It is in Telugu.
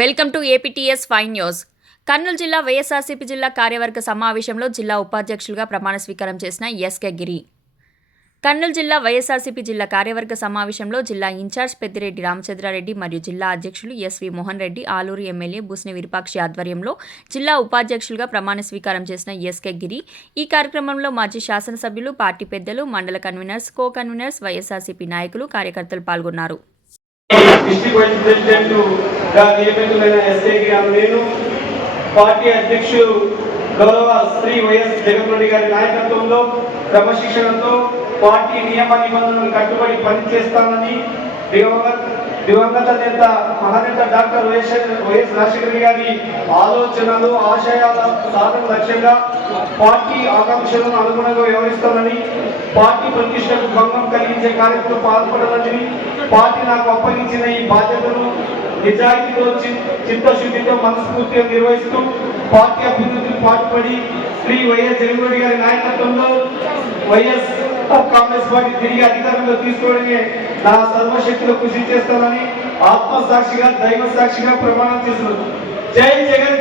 Welcome to APTS fine news. Kurnool జిల్లా వైఎస్ఆర్సీపీ జిల్లా కార్యవర్గ సమావేశంలో జిల్లా ఉపాధ్యక్షులుగా ప్రమాణ స్వీకారం చేసిన ఎస్కే గిరి. కర్నూలు జిల్లా వైఎస్ఆర్సీపీ జిల్లా కార్యవర్గ సమావేశంలో జిల్లా ఇన్ఛార్జ్ పెద్దిరెడ్డి రామచంద్రారెడ్డి మరియు జిల్లా అధ్యక్షులు ఎస్వి మోహన్ రెడ్డి ఆలూరు ఎమ్మెల్యే బుస్ని విరూపాక్షి ఆధ్వర్యంలో జిల్లా ఉపాధ్యక్షులుగా ప్రమాణ స్వీకారం చేసిన ఎస్కే గిరి. ఈ కార్యక్రమంలో మాజీ శాసనసభ్యులు పార్టీ పెద్దలు మండల కన్వీనర్స్ కో కన్వీనర్స్ వైఎస్ఆర్సీపీ నాయకులు కార్యకర్తలు పాల్గొన్నారు. డిస్ట్రిక్ట్ వైస్ ప్రెసిడెంట్గా నియమితులైన ఎస్ఏ గారు నేను పార్టీ అధ్యక్షులు గౌరవ శ్రీ వైఎస్ జగన్ రెడ్డి గారి నాయకత్వంలో క్రమశిక్షణతో పార్టీ నియమ నిబంధనలు కట్టుబడి పనిచేస్తానని దివంగత దివంగత నేత మహానేత డాక్టర్ వైఎస్ వైఎస్ రాజశేఖర గారి ఆలోచనలు ఆశయాల సాధన లక్ష్యంగా పార్టీ ఆకాంక్షలను అనుగుణంగా వ్యవహరిస్తానని పార్టీ ప్రతిష్టకు భంగం కలిగించే కార్యక్రమం పాల్పడాలని పార్టీ నాకు అప్పగించిన ఈ బాధ్యతను నిజాయితీతో చి- చిత్తశుద్ధితో మనస్ఫూర్తిగా నిర్వహిస్తూ పార్టీ అభివృద్ధికి పాటుపడి శ్రీ వైఎస్ జగన్మోహన్ గారి నాయకత్వంలో వైఎస్ కాంగ్రెస్ పార్టీ తిరిగి అధికారంలో తీసుకోవడమే నా సర్వశక్తిలో కృషి చేస్తానని ఆత్మ సాక్షిగా దైవ సాక్షిగా ప్రమాణం చేస్తున్నాను. జై జగన్!